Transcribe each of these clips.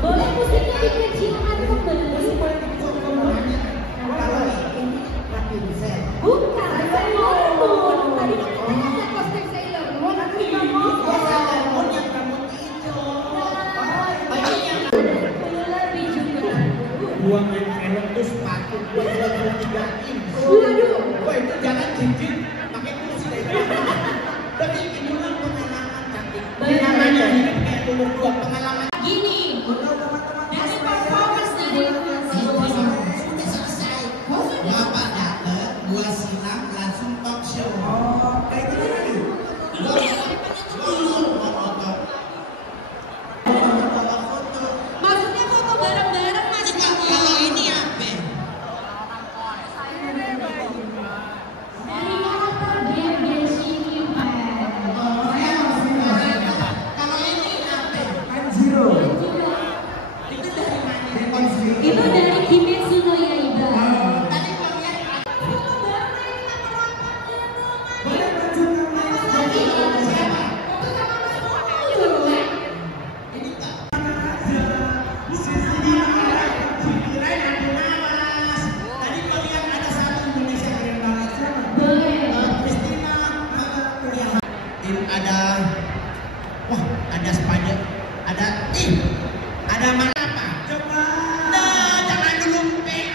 Boleh musiknya dikecilkan kembali. Bukan, saya ngomong. Tadi katanya kostum Sailor Moon, aku juga ngomong. Lebih juga. Gua main film tuh sepatu gua 23 inch. Waduh. Gua itu jangan cincin pakai kursi dari tapi inilah pengalaman cantik. Namanya hidup kayak dulu gua pengalaman. Gini. Dari performance dari Sudah selesai. Bapak datang, gua siram langsung talk show. Oh, kayak gitu lagi. maksudnya foto bareng-bareng Mas. Kalau ini apa? Dari karakter game Genshin Impact. Kalau ini apa? Zero. Itu dari mana? Itu dari Kimetsu no Yaiba. Tadi gua lihat ada spider, ada mana apa? Coba. Nah, jangan dulu dia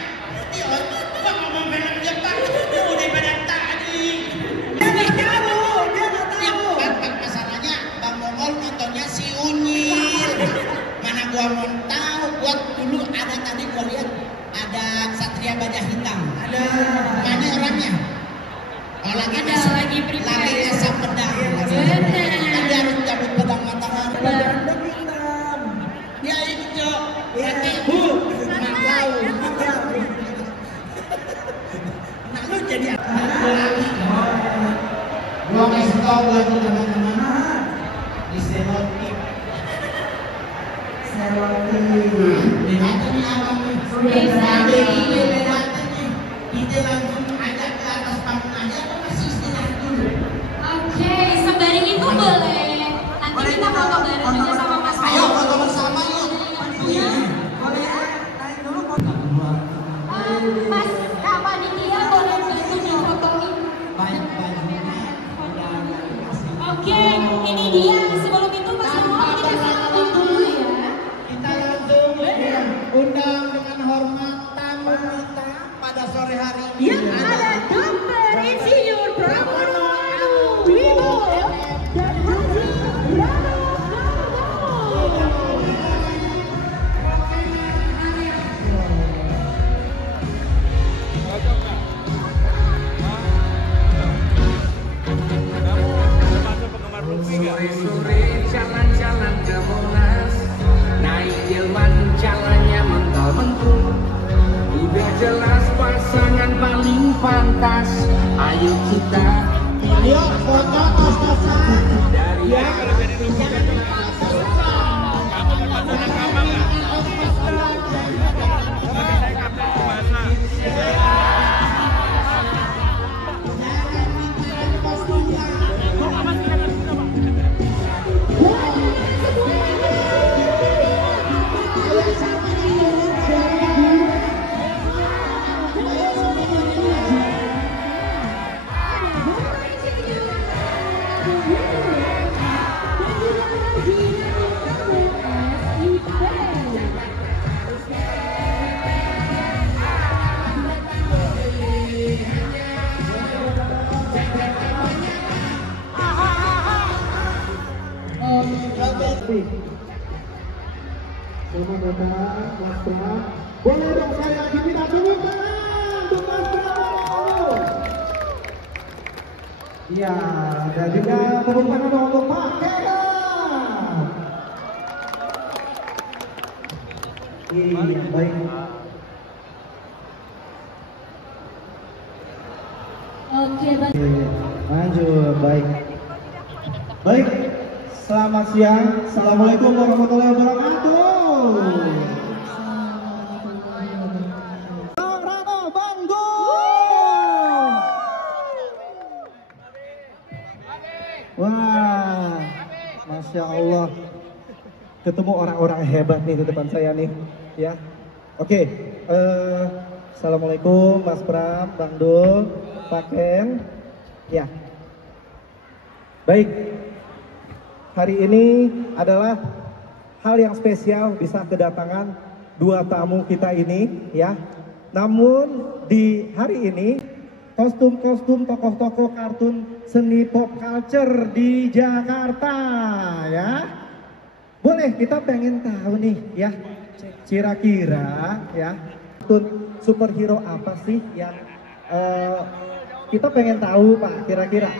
ngomong film Jepang, dia udah pada tadi. Dia nggak tahu. Masalahnya Bang Mongol nontonnya si Unyil. Mana gua mau tahu? Gua dulu ada tadi gua lihat ada Satria Baja Hitam. Ada. Mana orangnya? Oh, lagi Ada lagi prepare. lagi asap pedang. Benar. Kan dia harus cabut pedang matahari. Ya itu Cok. Berarti nggak tahu. Nah lu jadi gua kasih tau buat teman-teman di stereotip. Lihat ini abang nih. Kita langsung ajak ke atas panggung aja apa masih istirahat dulu? Oke, sembaring itu boleh. Nanti kita foto bareng juga sama Mas. Ayo foto bersama yuk. Mas Kak Panitia boleh bantu difotoin. Oke, ini dia. Sebelum itu Mas Nurul kita sambut dulu ya. Kita langsung undang dengan hormat tamu kita pada sore hari ini. Yang ada Dr. Insinyur Pramono Wibowo dan Haji Rano Sore-sore jalan-jalan ke Monas, naik delman jalannya mental-mentul. Udah jelas pasangan paling pantas, ayo kita Ayo foto pas-pasan. dari Selamat datang Mas Bram. Boleh dong saya diminta tepuk tangan untuk Mas Bram. Iya, dan juga tepuk tangan untuk Pak Kenan. Iya, baik. Oke, baik. Lanjut, baik. Baik, selamat siang. Assalamualaikum warahmatullahi wabarakatuh. ketemu orang-orang hebat nih di depan saya nih, ya. Oke, assalamualaikum Mas Pram, Bang Dul, Pak Ken, ya. Baik, hari ini adalah hal yang spesial bisa kedatangan dua tamu kita ini, ya. Namun di hari ini kostum-kostum tokoh-tokoh kartun seni pop culture di Jakarta, ya. Boleh, kita pengen tahu nih, ya. Kira-kira, ya, kartun superhero apa sih yang kita pengen tahu, Pak? Kira-kira.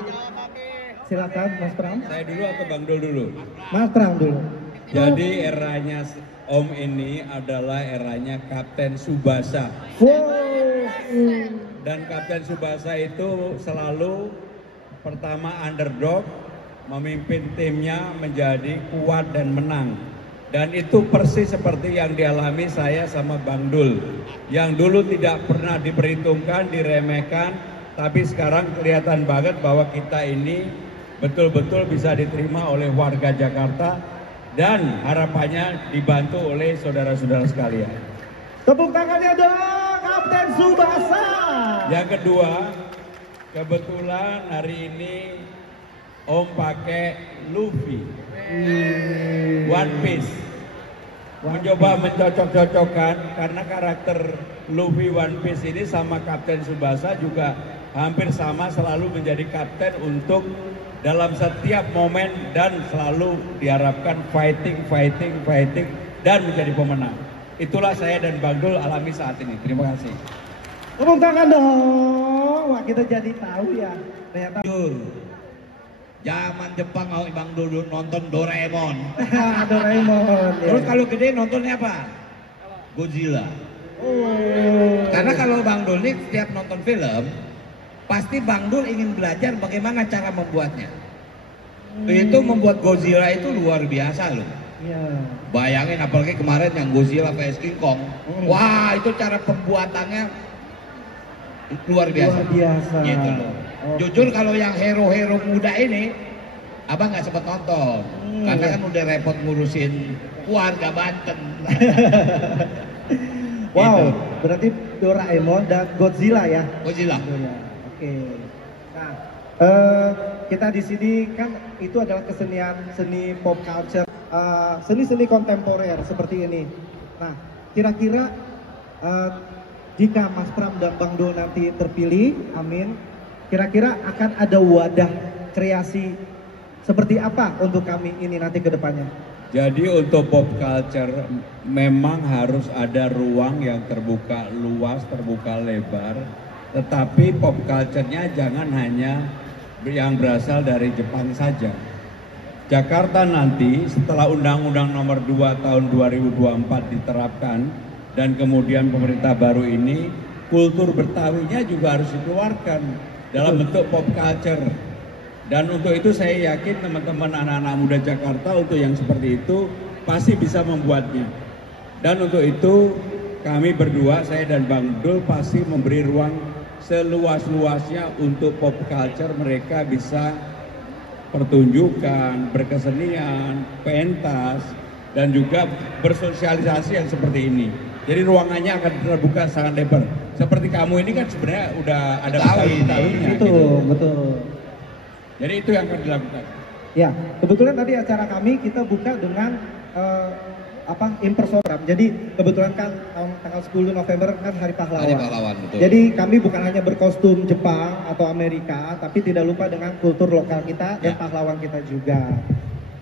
Silakan Mas Pram. Saya dulu atau Bang Dul dulu? Mas Pram dulu. Jadi eranya Om ini adalah eranya Kapten Tsubasa. Wow. Dan Kapten Tsubasa itu selalu pertama underdog, memimpin timnya menjadi kuat dan menang. Dan itu persis seperti yang dialami saya sama Bang Dul. Yang dulu tidak pernah diperhitungkan, diremehkan, tapi sekarang kelihatan banget bahwa kita ini betul-betul bisa diterima oleh warga Jakarta dan harapannya dibantu oleh saudara-saudara sekalian. Tepuk tangannya dong, Kapten Tsubasa. Yang kedua, kebetulan hari ini Om pakai Luffy, One Piece. Mencoba mencocok-cocokkan karena karakter Luffy One Piece ini sama Kapten Tsubasa juga hampir sama, selalu menjadi kapten untuk dalam setiap momen dan selalu diharapkan fighting dan menjadi pemenang. Itulah saya dan Bang Dul alami saat ini. Terima kasih. Tepuk tangan dong. Wah, kita jadi tahu ya. Ternyata Zaman Jepang mau Bang Dul nonton Doraemon. Doraemon. Ya. Terus kalau gede nontonnya apa? Godzilla. Oh. Karena kalau Bang Dul nih setiap nonton film, pasti Bang Dul ingin belajar bagaimana cara membuatnya. Itu membuat Godzilla itu luar biasa loh. Ya. Bayangin apalagi kemarin yang Godzilla vs King Kong. Wah, itu cara pembuatannya luar biasa. Luar biasa. Gitu loh. Okay. Jujur kalau yang hero-hero muda ini, abang nggak sempet nonton. Karena kan udah repot ngurusin warga Banten. Wow, Gitu. berarti Doraemon dan Godzilla ya? Godzilla. Oke. Nah, kita di sini kan itu adalah kesenian seni pop culture, seni-seni kontemporer seperti ini. Nah, kira-kira jika Mas Pram dan Bang Dul nanti terpilih, amin. Kira-kira akan ada wadah kreasi seperti apa untuk kami ini nanti ke depannya? Jadi untuk pop culture memang harus ada ruang yang terbuka luas, terbuka lebar. Tetapi pop culture-nya jangan hanya yang berasal dari Jepang saja. Jakarta nanti setelah Undang-Undang Nomor 2 Tahun 2024 diterapkan dan kemudian pemerintah baru ini, kultur Betawinya juga harus dikeluarkan dalam bentuk pop culture. Dan untuk itu saya yakin teman-teman anak-anak muda Jakarta untuk yang seperti itu pasti bisa membuatnya. Dan untuk itu kami berdua, saya dan Bang Dul pasti memberi ruang seluas-luasnya untuk pop culture mereka bisa pertunjukan, berkesenian, pentas, dan juga bersosialisasi yang seperti ini. Jadi ruangannya akan terbuka sangat lebar. Seperti kamu ini kan sebenarnya udah ada Betawi-Betawinya. Betul, gitu. betul. Jadi itu yang akan dilakukan. Ya, kebetulan tadi acara kami kita buka dengan impersonal. Jadi kebetulan kan tanggal 10 November kan Hari Pahlawan. Hari Pahlawan, betul. Jadi kami bukan hanya berkostum Jepang atau Amerika, tapi tidak lupa dengan kultur lokal kita dan pahlawan kita juga.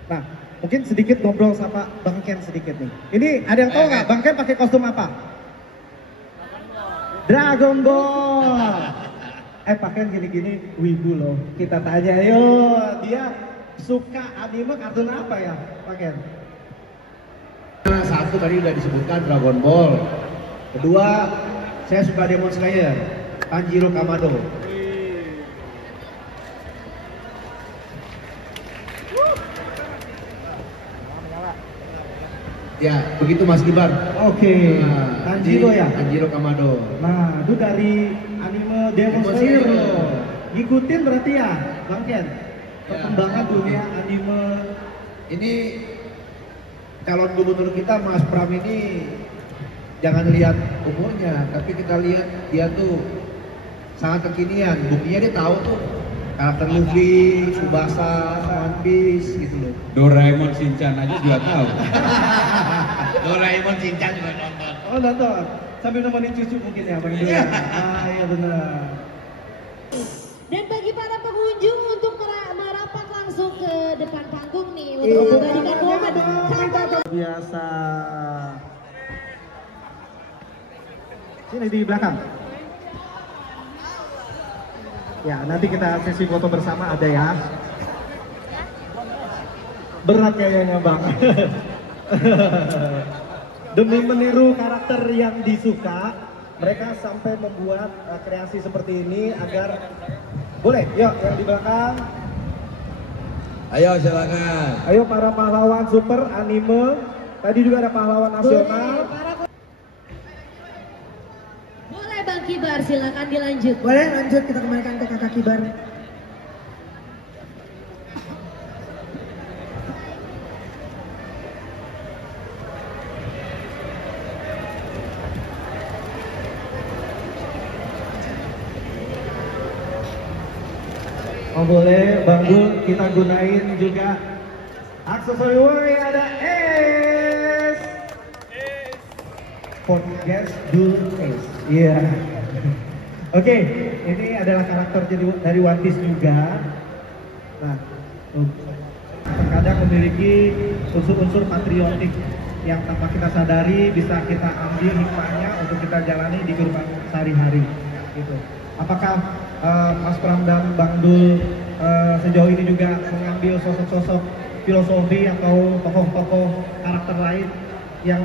Nah, mungkin sedikit ngobrol sama Bang Ken sedikit nih. Ini ada yang tahu nggak Bang Ken pakai kostum apa? Dragon Ball. Pak Ken gini-gini wibu loh. Kita tanya yuk, dia suka anime kartun apa ya Pak Ken? Satu tadi udah disebutkan Dragon Ball. Kedua, saya suka Demon Slayer, Tanjiro Kamado. Ya, begitu Mas Gibar. Oke, Nah, Tanjiro ya? Tanjiro Kamado. Nah, itu dari anime Demon Slayer loh. Ngikutin berarti ya, Bang Ken? Perkembangan dunia anime. Ini calon gubernur kita Mas Pram ini jangan lihat umurnya, tapi kita lihat dia tuh sangat kekinian. Buktinya dia tahu tuh karakter Luffy, Tsubasa, One Piece gitu loh. Doraemon Shinchan aja juga tahu. Doraemon Shinchan juga nonton. Oh nonton, sambil nemenin cucu mungkin ya Bang Dul. Iya benar. Dan bagi para pengunjung untuk merapat langsung ke depan panggung nih untuk mengabadikan momen Biasa. Sini di belakang. Ya, nanti kita sesi foto bersama ada ya. Berat kayaknya Bang. Demi meniru karakter yang disuka, mereka sampai membuat kreasi seperti ini agar boleh, yuk yang di belakang. Ayo silakan. Ayo para pahlawan super anime. Tadi juga ada pahlawan nasional. Boleh Bang Kibar, silakan dilanjut. Boleh lanjut, kita kembalikan ke Kakak Kibar. Oh boleh, Bang Dul, kita gunain juga aksesori woi, ada S. Podcast Dul S. Iya. Oke, ini adalah karakter dari One Piece juga. Nah, terkadang memiliki unsur-unsur patriotik yang tanpa kita sadari bisa kita ambil hikmahnya untuk kita jalani di kehidupan sehari-hari. Gitu. Apakah Mas Pram dan Bang Dul sejauh ini juga mengambil sosok-sosok filosofi atau tokoh-tokoh karakter lain yang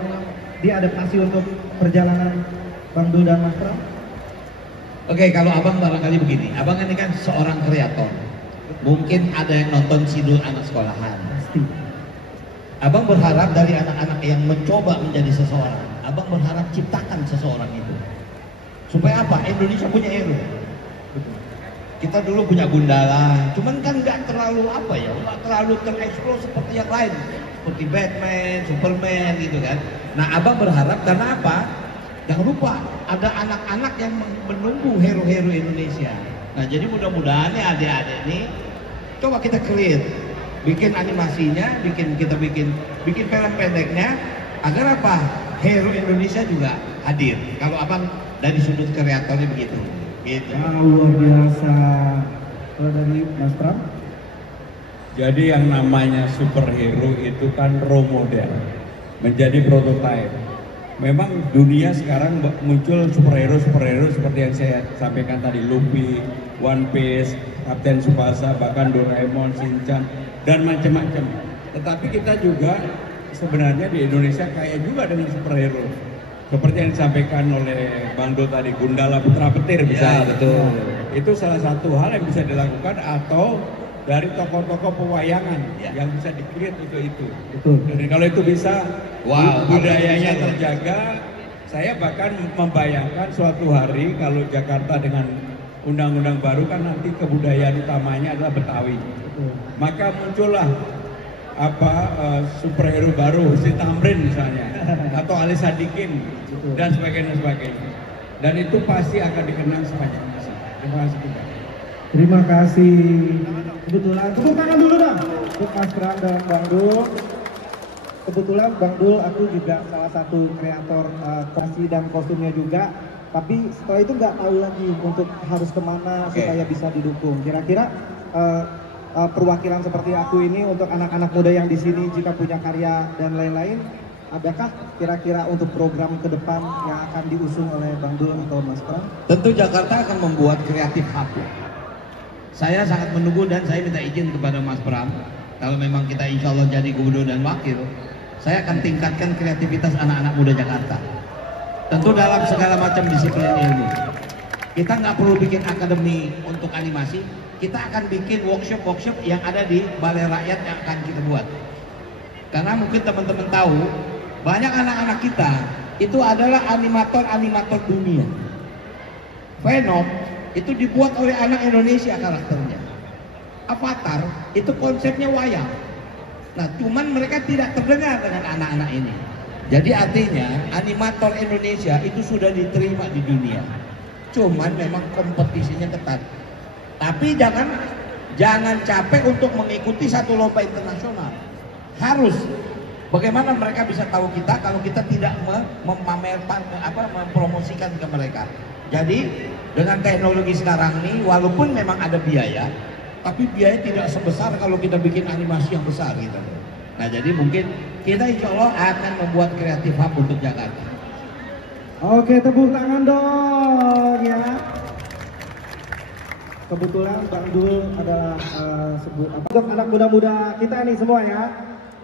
diadaptasi untuk perjalanan Bang Dul dan Mas Pram? Oke, kalau abang barangkali begini, abang ini kan seorang kreator. Mungkin ada yang nonton Sidul anak sekolahan. Pasti. Abang berharap dari anak-anak yang mencoba menjadi seseorang, abang berharap ciptakan seseorang itu. Supaya apa? Indonesia punya hero. Kita dulu punya Gundala, cuman kan nggak terlalu apa ya, nggak terlalu tereksplor seperti yang lain, seperti Batman, Superman gitu kan. Nah, abang berharap karena apa? Jangan lupa ada anak-anak yang menunggu hero-hero Indonesia. Nah, jadi mudah-mudahan nih adik-adik nih, coba kita create, bikin animasinya, bikin film pendeknya, agar apa? Hero Indonesia juga hadir. Kalau abang dari sudut kreatornya begitu. Gitu. Luar biasa. Kalau dari Mas Pram? Jadi yang namanya superhero itu kan role model, menjadi prototipe. Memang dunia sekarang muncul superhero seperti yang saya sampaikan tadi, Luffy, One Piece, Kapten Tsubasa, bahkan Doraemon, Shinchan, dan macam-macam. Tetapi kita juga sebenarnya di Indonesia kaya juga dengan superhero. Seperti yang disampaikan oleh Bang Do tadi, Gundala Putra Petir bisa. Ya, betul. Itu salah satu hal yang bisa dilakukan, atau dari tokoh-tokoh pewayangan yang bisa di-create untuk itu. Betul. Jadi kalau itu bisa, Wow, budayanya terjaga. Saya bahkan membayangkan suatu hari kalau Jakarta dengan undang-undang baru kan nanti kebudayaan utamanya adalah Betawi. Betul. Maka muncullah superhero baru, si Tamrin misalnya, atau Ali Sadikin, dan sebagainya. Dan itu pasti akan dikenang sepanjang masa. Terima kasih juga. Terima kasih. Kebetulan, tepuk tangan dulu dong untuk Mas Pram dan Bang Dul. Kebetulan Bang Dul, aku juga salah satu kreator kreasi dan kostumnya juga. Tapi setelah itu nggak tahu lagi untuk harus kemana supaya bisa didukung. Kira-kira perwakilan seperti aku ini untuk anak-anak muda yang di sini jika punya karya dan lain-lain, adakah kira-kira untuk program ke depan yang akan diusung oleh Bang Dul atau Mas Pram? Tentu Jakarta akan membuat kreatif hub. Saya sangat menunggu dan saya minta izin kepada Mas Pram, kalau memang kita insya Allah jadi gubernur dan wakil, saya akan tingkatkan kreativitas anak-anak muda Jakarta. Tentu dalam segala macam disiplin ilmu. Kita nggak perlu bikin akademi untuk animasi, kita akan bikin workshop yang ada di Balai Rakyat yang akan kita buat. Karena mungkin teman-teman tahu, banyak anak-anak kita itu adalah animator dunia. Venom itu dibuat oleh anak Indonesia karakternya. Avatar itu konsepnya wayang. Nah, cuman mereka tidak terdengar dengan anak-anak ini. Jadi artinya animator Indonesia itu sudah diterima di dunia. Cuman memang kompetisinya ketat. Tapi jangan capek untuk mengikuti satu lomba internasional. Harus. Bagaimana mereka bisa tahu kita kalau kita tidak memamerkan mempromosikan ke mereka. Jadi dengan teknologi sekarang ini walaupun memang ada biaya, tapi biaya tidak sebesar kalau kita bikin animasi yang besar gitu. Nah, jadi mungkin kita insya Allah akan membuat kreatif hub untuk Jakarta. Oke, tepuk tangan dong ya. Kebetulan Bang Dul adalah untuk anak muda-muda kita nih semua ya.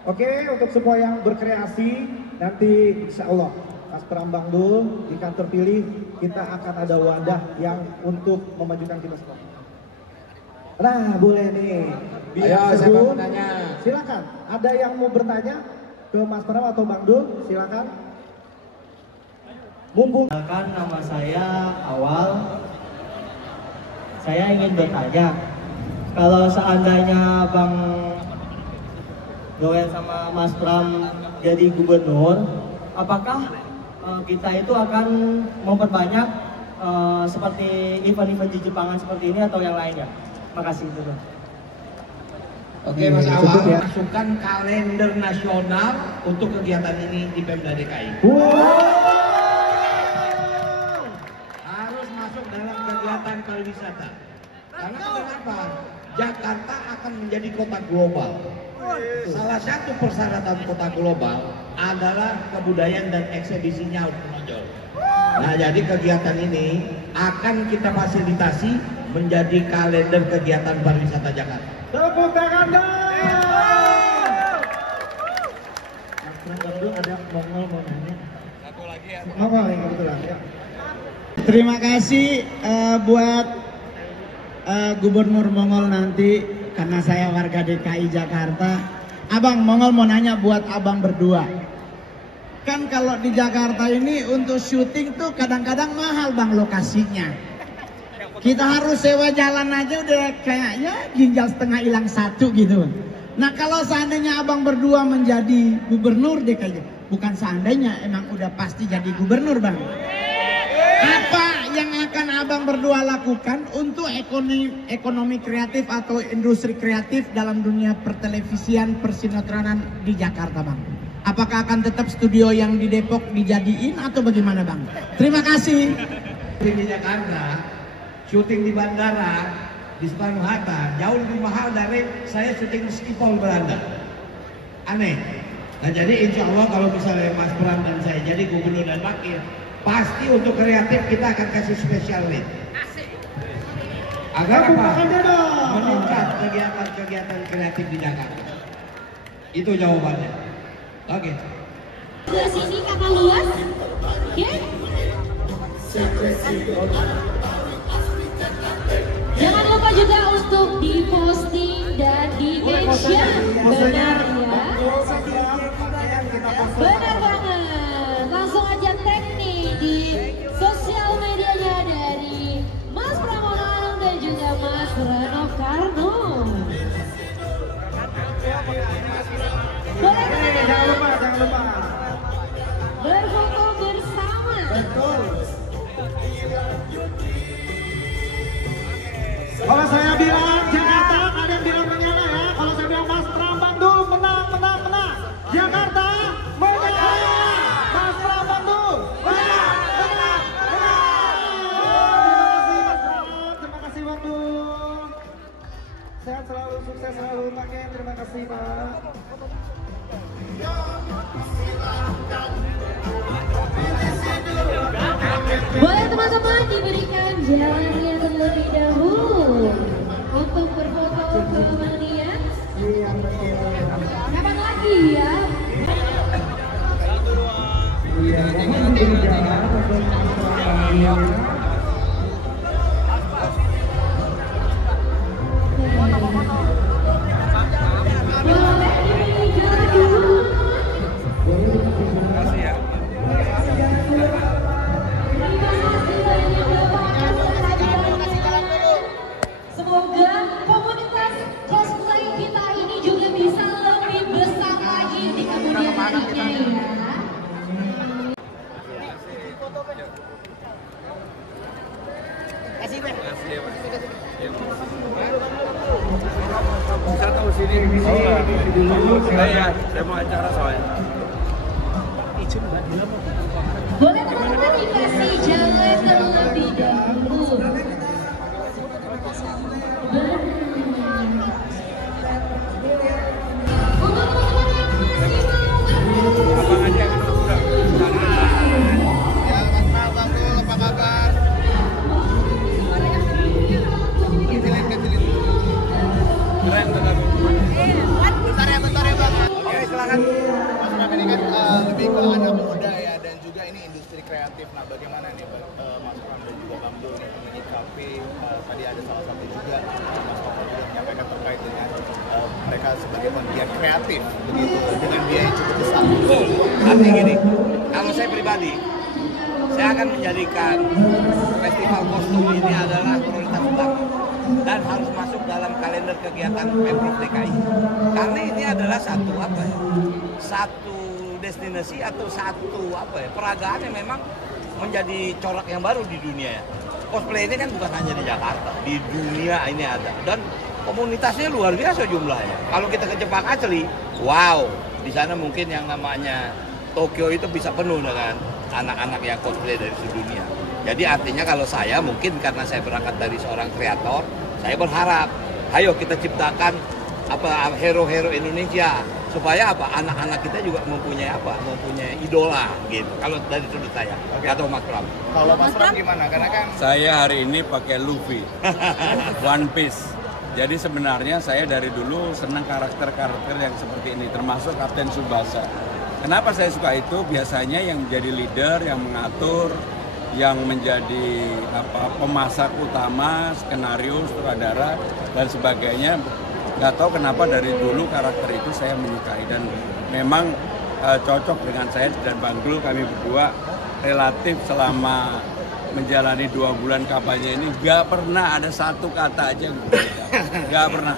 Oke, untuk semua yang berkreasi nanti insya Allah Mas Pram Bang Dul jika terpilih kita akan ada wadah yang untuk memajukan kita semua. Nah, boleh nih. Ayo, siapa mau tanya? Silakan. Ada yang mau bertanya ke Mas Pram atau Bang Dul? Silakan. Mumpung. Kan nama saya Awal. Saya ingin bertanya, kalau seandainya Bang Doel sama Mas Pram jadi gubernur, apakah kita itu akan memperbanyak seperti event-event di Jepangan seperti ini atau yang lainnya? Makasih itu. Oke, Mas Awal, masukkan kalender nasional untuk kegiatan ini di Pemda DKI. Harus masuk dalam kegiatan pariwisata. Karena kenapa? Jakarta akan menjadi kota global. Salah satu persyaratan kota global adalah kebudayaan dan eksebisinya harus menonjol. Nah, jadi kegiatan ini akan kita fasilitasi menjadi kalender kegiatan pariwisata Jakarta. Tepuk tangan dong. Mas Pram Bang Dul ada Mongol mau nanya. Satu lagi ya. Mongol yang kebetulan ya. Terima kasih buat Gubernur Mongol nanti karena saya warga DKI Jakarta. Abang Mongol mau nanya buat abang berdua. Kan kalau di Jakarta ini untuk syuting tuh kadang-kadang mahal bang lokasinya. Kita harus sewa jalan aja udah kayaknya ginjal setengah hilang satu gitu. Nah kalau seandainya abang berdua menjadi gubernur DKI, bukan seandainya, emang udah pasti jadi gubernur bang. Apa yang akan abang berdua lakukan untuk ekonomi kreatif atau industri kreatif dalam dunia pertelevisian persinetronan di Jakarta bang? Apakah akan tetap studio yang di Depok dijadiin atau bagaimana bang? Terima kasih. Di Jakarta, syuting di bandara, di Soekarno-Hatta jauh lebih mahal dari saya syuting Schiphol Belanda. Aneh. Nah jadi insya Allah kalau misalnya Mas Pram dan saya jadi gubernur dan wakil, pasti untuk kreatif kita akan kasih special rate. Agar apa? Meningkat kegiatan-kegiatan kreatif di Jakarta. Itu jawabannya. Oke. Ke sini kakak luas. Oke. Jangan lupa juga untuk di-posting dan di-mention. Benar ya? Benar banget. Langsung aja tag nih di sosial medianya dari Mas Pramono dan juga Mas Rano Karno. Boleh Jangan lupa. berfoto bersama. Betul. Kalau saya bilang Jakarta, kalian bilang menyala ya. Kalau saya bilang Mas Pram Bang Dul menang. Jakarta menyala. Mas Pram Bang Dul menang. Terima kasih Bang Dul. Sehat selalu, sukses selalu Pak Ken. Terima kasih Pak. Boleh teman-teman diberikan jalannya terlebih dahulu untuk berfoto ke Bang Dian. Kapan lagi ya? Boleh diberi jalan dulu. Semoga komunitas cosplay kita ini juga bisa lebih besar Makasih, Pak. Makasih ya, Mas. Bisa tahu sini. Saya mau acara soalnya. Boleh teman-teman dikasih jalan terlebih dahulu. Abang aja kan udah. Ya, Mas Pram, Bang Dul, apa kabar? Keren tetapi. Bentar ya Bang. Oke, silakan. Mas Pram ini kan lebih ke anak muda ya, dan juga ini industri kreatif. Nah, bagaimana nih Mas Pram dan juga Bang Dul nih menyikapi tadi ada salah satu juga Mas Pram juga menyampaikan terkait dengan mereka sebagai penggiat kreatif begitu dengan biaya yang cukup besar. Betul. Artinya gini, kalau saya pribadi, saya akan menjadikan festival kostum ini adalah prioritas utama dan harus masuk dalam kalender kegiatan Pemprov DKI. Karena ini adalah satu satu destinasi atau satu peragaan yang memang menjadi corak yang baru di dunia ya. Cosplay ini kan bukan hanya di Jakarta, di dunia ini ada dan komunitasnya luar biasa jumlahnya. Kalau kita ke Jepang asli, wow, di sana mungkin yang namanya Tokyo itu bisa penuh dengan anak-anak yang cosplay dari seluruh dunia. Jadi artinya kalau saya mungkin karena saya berangkat dari seorang kreator, saya berharap, ayo kita ciptakan hero-hero Indonesia supaya anak-anak kita juga mempunyai idola gitu. Kalau dari sudut saya, atau Mas Pram. Kalau Mas Pram gimana? Karena kan Saya hari ini pakai Luffy, One Piece. Jadi sebenarnya saya dari dulu senang karakter-karakter yang seperti ini, termasuk Kapten Tsubasa. Kenapa saya suka itu? Biasanya yang menjadi leader, yang mengatur, yang menjadi pemasak utama, skenario, sutradara, dan sebagainya. Nggak tahu kenapa dari dulu karakter itu saya menyukai dan memang cocok dengan saya dan Bang Dul. Kami berdua relatif selama menjalani 2 bulan kampanye ini nggak pernah ada satu kata aja yang berbeda, nggak pernah,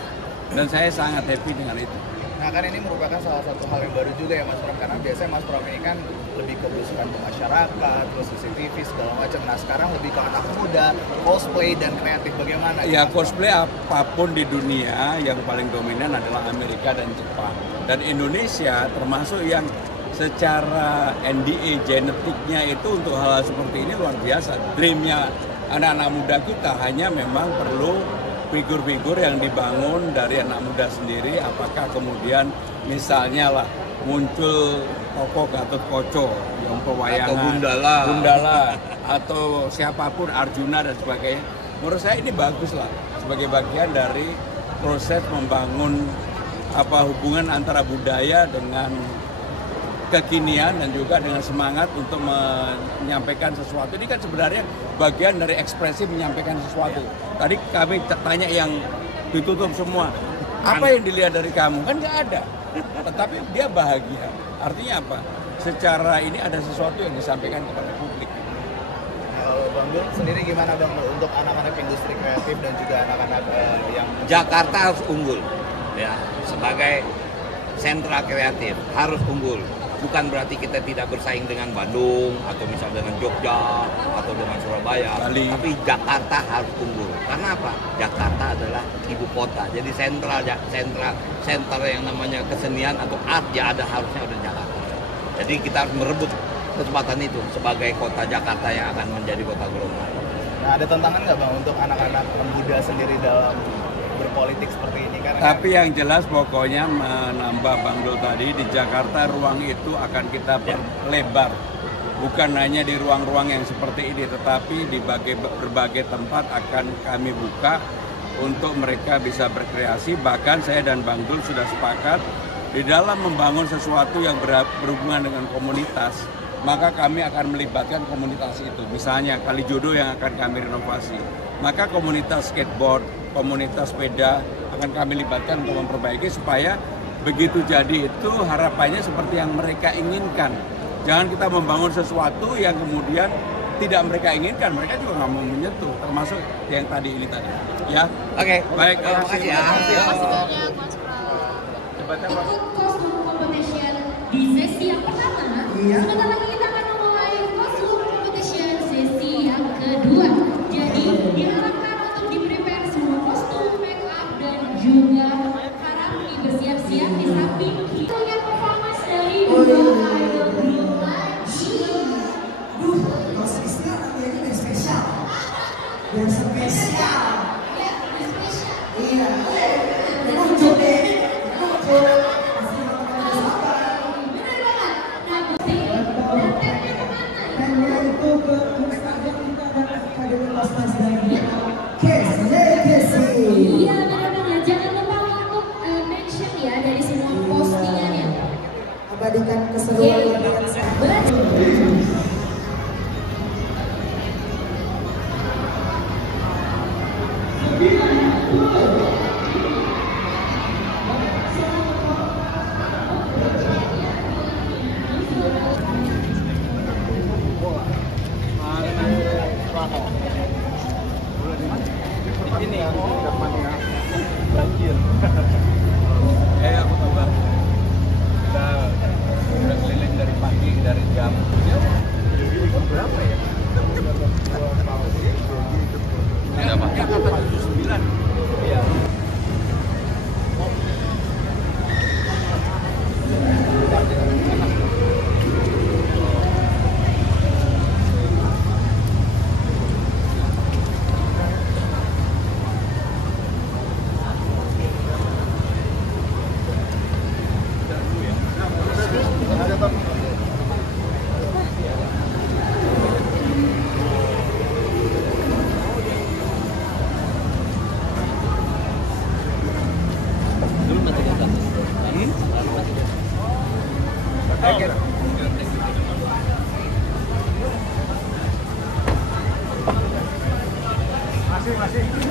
dan saya sangat happy dengan itu. Nah kan ini merupakan salah satu hal yang baru juga ya Mas Pram, karena biasanya Mas Pram ini kan lebih ke belusukan ke masyarakat, terus CCTV segala macam. Nah sekarang lebih ke anak muda, cosplay dan kreatif, bagaimana? Ya cosplay apapun di dunia yang paling dominan adalah Amerika dan Jepang, dan Indonesia termasuk yang secara NDA genetiknya itu untuk hal seperti ini luar biasa. Dreamnya anak-anak muda kita hanya memang perlu figur-figur yang dibangun dari anak muda sendiri. Apakah kemudian misalnya lah muncul tokoh Gatot Koco yang pewayangan atau Gundala atau siapapun Arjuna dan sebagainya. Menurut saya ini bagus lah sebagai bagian dari proses membangun hubungan antara budaya dengan kekinian dan juga dengan semangat untuk menyampaikan sesuatu. Ini kan sebenarnya bagian dari ekspresi menyampaikan sesuatu. Tadi kami tanya yang ditutup semua, apa yang dilihat dari kamu? Kan nggak ada. Tetapi dia bahagia. Artinya apa? Secara ini ada sesuatu yang disampaikan kepada publik. Kalau Bang Dul sendiri gimana Bang untuk anak-anak industri kreatif dan juga anak-anak yang Jakarta harus unggul ya, sebagai sentra kreatif harus unggul. Bukan berarti kita tidak bersaing dengan Bandung atau misalnya dengan Jogja atau dengan Surabaya, Bali. Tapi Jakarta harus unggul. Karena apa? Jakarta adalah ibu kota. Jadi sentra yang namanya kesenian atau art ya harusnya ada di Jakarta. Jadi kita harus merebut kesempatan itu sebagai kota Jakarta yang akan menjadi kota global. Nah ada tantangan nggak Bang untuk anak-anak muda sendiri dalam berpolitik seperti ini kan? Tapi yang jelas pokoknya menambah Bang Dul tadi, di Jakarta ruang itu akan kita perlebar. Bukan hanya di ruang-ruang yang seperti ini, tetapi di berbagai tempat akan kami buka untuk mereka bisa berkreasi. Bahkan saya dan Bang Dul sudah sepakat di dalam membangun sesuatu yang berhubungan dengan komunitas, maka kami akan melibatkan komunitas itu. Misalnya Kalijodo yang akan kami renovasi, maka komunitas skateboard, komunitas sepeda akan kami libatkan untuk memperbaiki supaya begitu jadi itu harapannya seperti yang mereka inginkan. Jangan kita membangun sesuatu yang kemudian tidak mereka inginkan, mereka juga nggak mau menyentuh, termasuk yang tadi ini tadi. Ya, Oke, baik. terima kasih ya. Terima kasih banyak Mas Pram. Untuk kostum competition di sesi yang pertama, sebentar lagi kita akan memulai kostum competition sesi yang kedua. Jadi diharapkan yang spesial. Iya. Lucu deh. Lucu. Hanya itu ke Instagram kita ada Akademi Kosmas dari Kesi. Iya benar-benar, jangan lupa untuk mention ya dari semua postingannya. Abadikan keseruan yang sangat. Ini banjir. Aku tahu kan. Udah keliling dari pagi, dari jam berapa ya? Berapa? 9. Iya. Masih.